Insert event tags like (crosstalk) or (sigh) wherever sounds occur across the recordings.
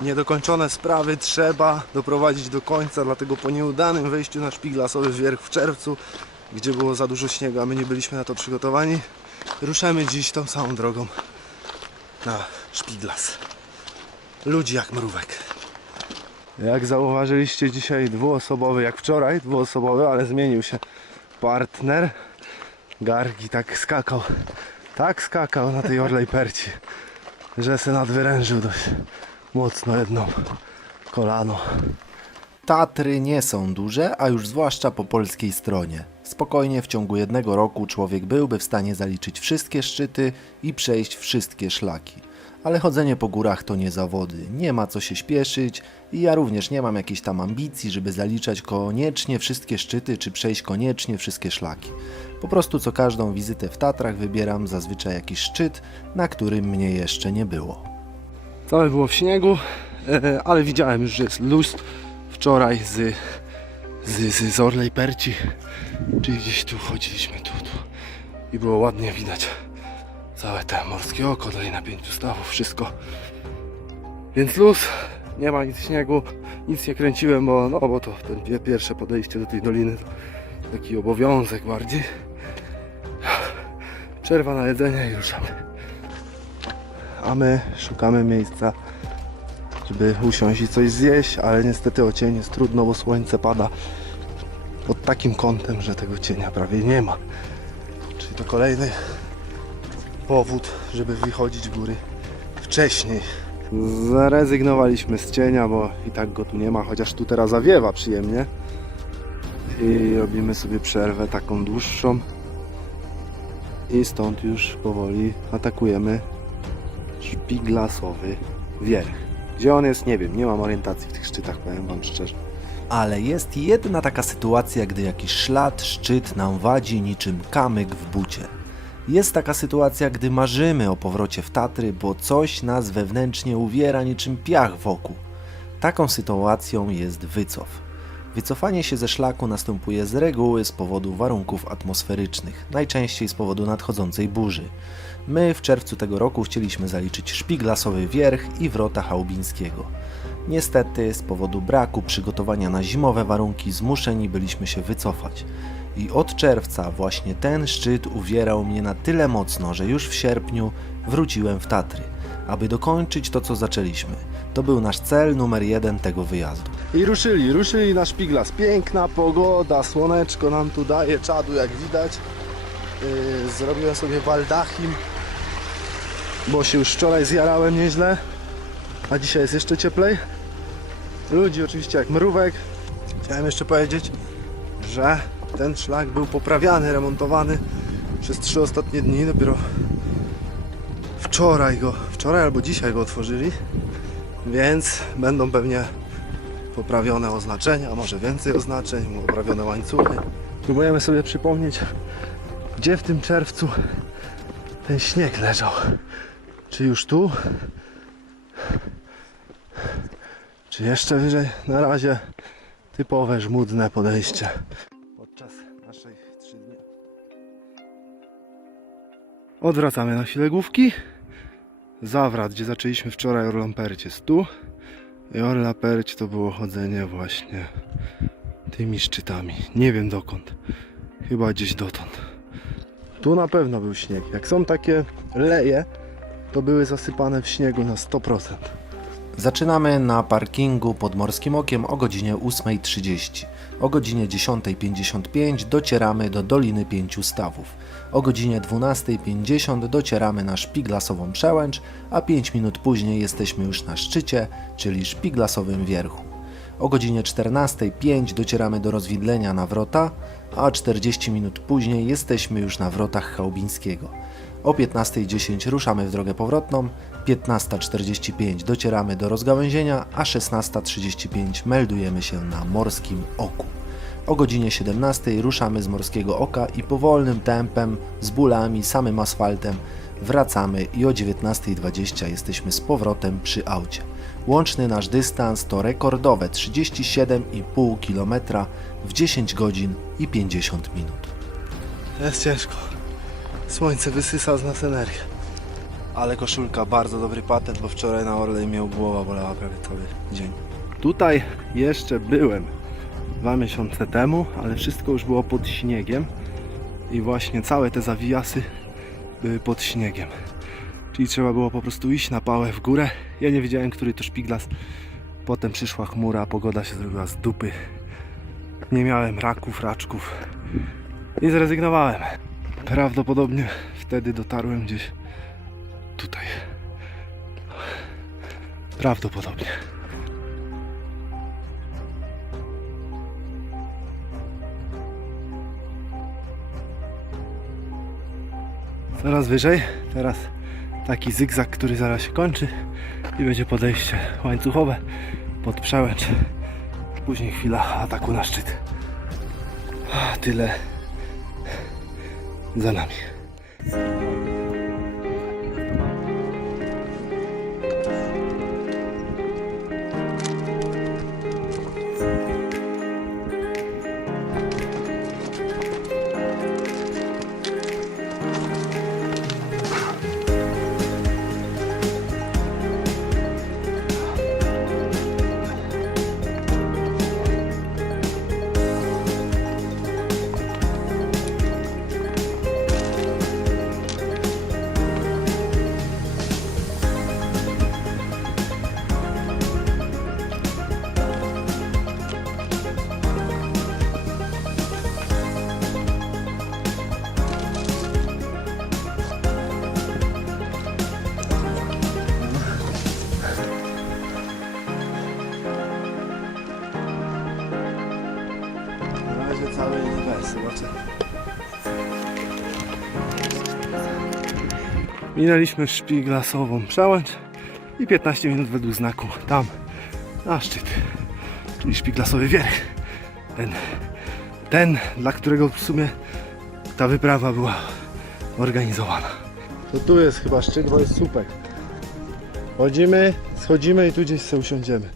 Niedokończone sprawy trzeba doprowadzić do końca, dlatego po nieudanym wejściu na szpiglasowy wierch w czerwcu, gdzie było za dużo śniegu, a my nie byliśmy na to przygotowani, ruszamy dziś tą samą drogą na szpiglas. Ludzi jak mrówek. Jak zauważyliście dzisiaj dwuosobowy, jak wczoraj dwuosobowy, ale zmienił się partner. Gargi tak skakał, tak skakał na tej orlej perci, że se nadwyrężył dość mocno jedno kolano. Tatry nie są duże, a już zwłaszcza po polskiej stronie. Spokojnie w ciągu jednego roku człowiek byłby w stanie zaliczyć wszystkie szczyty i przejść wszystkie szlaki. Ale chodzenie po górach to nie zawody, nie ma co się śpieszyć i ja również nie mam jakiejś tam ambicji, żeby zaliczać koniecznie wszystkie szczyty czy przejść koniecznie wszystkie szlaki. Po prostu co każdą wizytę w Tatrach wybieram zazwyczaj jakiś szczyt, na którym mnie jeszcze nie było. Całe było w śniegu, (laughs) ale widziałem już, że jest luz wczoraj z, z, z, z Orlej Perci, czyli gdzieś tu chodziliśmy, tu, tu i było ładnie widać całe te morskie oko, Dolina Pięciu Stawów, wszystko. Więc luz, nie ma nic śniegu, nic nie kręciłem, bo, no, bo to ten pie- pierwsze podejście do tej doliny to taki obowiązek bardziej. Przerwa na jedzenie i ruszamy a my szukamy miejsca, żeby usiąść i coś zjeść, ale niestety o cień jest trudno, bo słońce pada pod takim kątem, że tego cienia prawie nie ma. Czyli to kolejny powód, żeby wychodzić góry wcześniej. Zarezygnowaliśmy z cienia, bo i tak go tu nie ma, chociaż tu teraz zawiewa przyjemnie. I robimy sobie przerwę taką dłuższą. I stąd już powoli atakujemy szpiglasowy wierch. Gdzie on jest, nie wiem, nie mam orientacji w tych szczytach, powiem wam szczerze. Ale jest jedna taka sytuacja, gdy jakiś ślad, szczyt nam wadzi niczym kamyk w bucie. Jest taka sytuacja, gdy marzymy o powrocie w Tatry, bo coś nas wewnętrznie uwiera niczym piach wokół. Taką sytuacją jest wycof. Wycofanie się ze szlaku następuje z reguły z powodu warunków atmosferycznych, najczęściej z powodu nadchodzącej burzy. My w czerwcu tego roku chcieliśmy zaliczyć szpiglasowy wierch i wrota Chałubińskiego. Niestety, z powodu braku przygotowania na zimowe warunki zmuszeni byliśmy się wycofać. I od czerwca właśnie ten szczyt uwierał mnie na tyle mocno, że już w sierpniu wróciłem w Tatry, aby dokończyć to, co zaczęliśmy. To był nasz cel numer jeden tego wyjazdu. I ruszyli, ruszyli na szpiglas. Piękna pogoda, słoneczko nam tu daje czadu, jak widać. Yy, zrobiłem sobie waldachim, bo się już wczoraj zjarałem nieźle, a dzisiaj jest jeszcze cieplej. Ludzi oczywiście jak mrówek. Chciałem jeszcze powiedzieć, że ten szlak był poprawiany, remontowany przez trzy ostatnie dni. Dopiero wczoraj go, wczoraj albo dzisiaj go otworzyli, więc będą pewnie poprawione oznaczenia, a może więcej oznaczeń, poprawione łańcuchy. Próbujemy sobie przypomnieć, gdzie w tym czerwcu ten śnieg leżał. Czy już tu? Czy jeszcze wyżej? Na razie typowe żmudne podejście. Podczas naszej trzy dni. Odwracamy na chwilę główki. Zawrat, gdzie zaczęliśmy wczoraj Orlampercie jest tu. I Orla Perć to było chodzenie właśnie tymi szczytami. Nie wiem dokąd. Chyba gdzieś dotąd. Tu na pewno był śnieg. Jak są takie leje, to były zasypane w śniegu na 100%. Zaczynamy na parkingu pod Morskim Okiem o godzinie 8.30. O godzinie 10.55 docieramy do Doliny Pięciu Stawów. O godzinie 12.50 docieramy na Szpiglasową Przełęcz, a 5 minut później jesteśmy już na szczycie, czyli Szpiglasowym Wierchu. O godzinie 14.05 docieramy do rozwidlenia na wrota, a 40 minut później jesteśmy już na wrotach Chałubińskiego. O 15.10 ruszamy w drogę powrotną, 15.45 docieramy do rozgałęzienia, a 16.35 meldujemy się na Morskim Oku. O godzinie 17 ruszamy z Morskiego Oka i powolnym tempem, z bólami, samym asfaltem wracamy i o 19.20 jesteśmy z powrotem przy aucie. Łączny nasz dystans to rekordowe 37,5 km w 10 godzin i 50 minut. Jest ciężko. Słońce wysysa z nas energię. Ale koszulka, bardzo dobry patent, bo wczoraj na Orlej mnie głowa bolała prawie cały dzień. Tutaj jeszcze byłem dwa miesiące temu, ale wszystko już było pod śniegiem i właśnie całe te zawijasy były pod śniegiem. Czyli trzeba było po prostu iść na pałę w górę. Ja nie wiedziałem, który to szpiglas. Potem przyszła chmura, pogoda się zrobiła z dupy. Nie miałem raków, raczków i zrezygnowałem. Prawdopodobnie wtedy dotarłem gdzieś tutaj. Prawdopodobnie. Coraz wyżej. Teraz taki zygzak, który zaraz się kończy i będzie podejście łańcuchowe pod przełęcz. Później chwila ataku na szczyt. A, Tyle za nami. Na Minęliśmy szpiglasową przełęcz i 15 minut według znaku tam na szczyt, czyli szpiglasowy wierch. Ten, ten, dla którego w sumie ta wyprawa była organizowana. To tu jest chyba szczyt, bo jest słupek. Chodzimy, schodzimy i tu gdzieś sobie usiądziemy.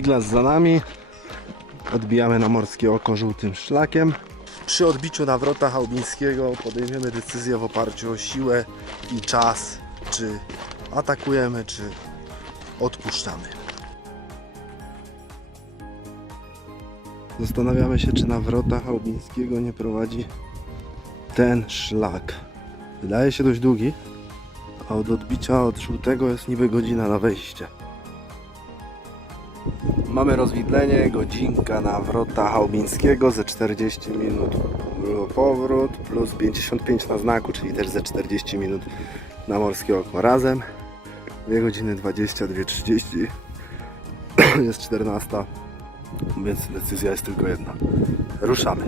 Piglas za nami. Odbijamy na morskie oko żółtym szlakiem. Przy odbiciu nawrota Chałubińskiego podejmiemy decyzję w oparciu o siłę i czas, czy atakujemy, czy odpuszczamy. Zastanawiamy się, czy nawrota Chałubińskiego nie prowadzi ten szlak. Wydaje się dość długi, a od odbicia od żółtego jest niby godzina na wejście. Mamy rozwidlenie, godzinka na wrota Chałubińskiego ze 40 minut powrót plus 55 na znaku, czyli też ze 40 minut na Morskie Oko razem. 2 godziny 20, 2.30 (clears throat) jest 14, więc decyzja jest tylko jedna. Ruszamy.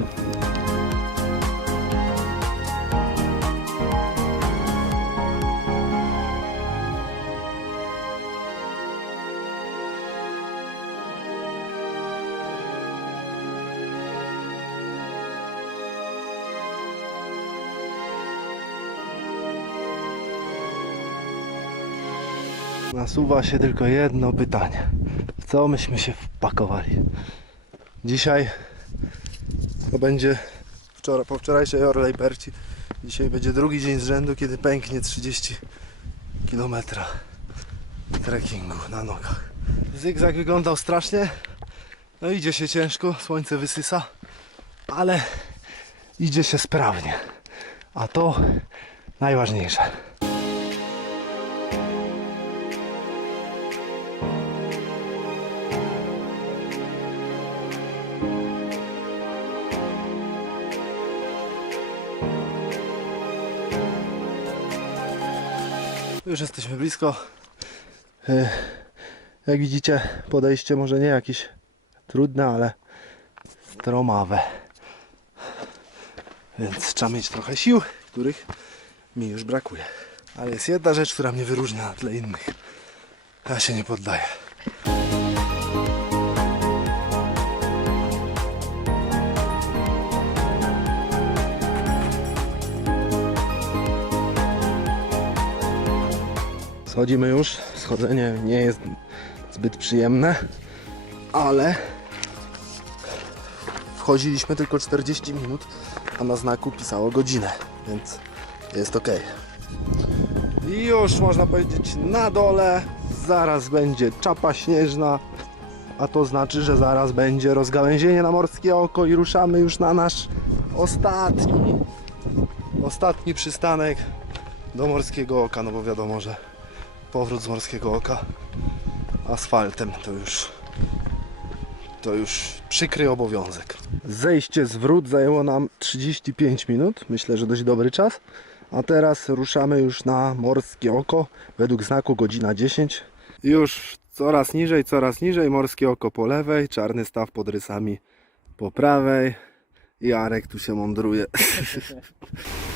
Nasuwa się tylko jedno pytanie. W co myśmy się wpakowali? Dzisiaj to będzie wczoraj, po wczorajszej Orlej. Dzisiaj będzie drugi dzień z rzędu, kiedy pęknie 30 km trekkingu na nogach. Zygzak wyglądał strasznie. No idzie się ciężko, słońce wysysa, ale idzie się sprawnie. A to najważniejsze. Już jesteśmy blisko. E, Jak widzicie, podejście może nie jakieś trudne, ale stromawe. Więc trzeba mieć trochę sił, których mi już brakuje. Ale jest jedna rzecz, która mnie wyróżnia na tle innych. Ja się nie poddaję. Schodzimy już. Schodzenie nie jest zbyt przyjemne, ale wchodziliśmy tylko 40 minut, a na znaku pisało godzinę, więc jest ok. I już można powiedzieć na dole zaraz będzie czapa śnieżna, a to znaczy, że zaraz będzie rozgałęzienie na morskie oko i ruszamy już na nasz ostatni, ostatni przystanek do morskiego oka, no bo wiadomo, że powrót z morskiego oka asfaltem to już to już przykry obowiązek. Zejście z wrót zajęło nam 35 minut, myślę, że dość dobry czas. A teraz ruszamy już na morskie oko, według znaku godzina 10. Już coraz niżej, coraz niżej, morskie oko po lewej, czarny staw pod rysami po prawej. I Arek tu się mądruje. (laughs)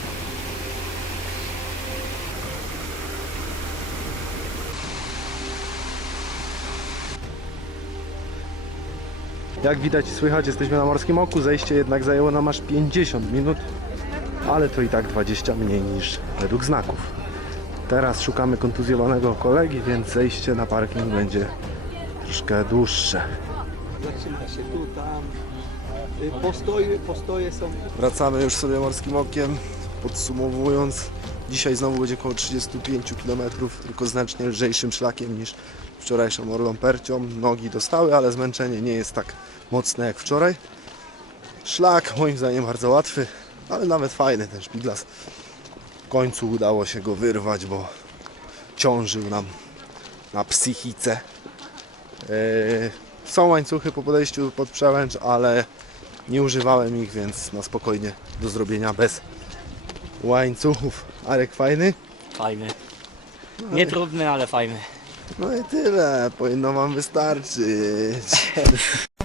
Jak widać, słychać, jesteśmy na morskim oku. Zejście jednak zajęło nam aż 50 minut, ale to i tak 20 mniej niż według znaków. Teraz szukamy kontuzjowanego kolegi, więc zejście na parking będzie troszkę dłuższe. Zaczyna się tu, tam. Y, Postoje, postoje są Wracamy już sobie morskim okiem. Podsumowując, dzisiaj znowu będzie około 35 km, tylko znacznie lżejszym szlakiem niż wczorajszą Orlą Percią. Nogi dostały, ale zmęczenie nie jest tak mocne jak wczoraj. Szlak moim zdaniem bardzo łatwy, ale nawet fajny ten szpiglas. W końcu udało się go wyrwać, bo ciążył nam na psychice. Yy, Są łańcuchy po podejściu pod przełęcz, ale nie używałem ich, więc na spokojnie do zrobienia bez łańcuchów. Arek fajny? Fajny. Nie trudny, ale fajny. No i tyle, powinno Wam wystarczyć. (laughs)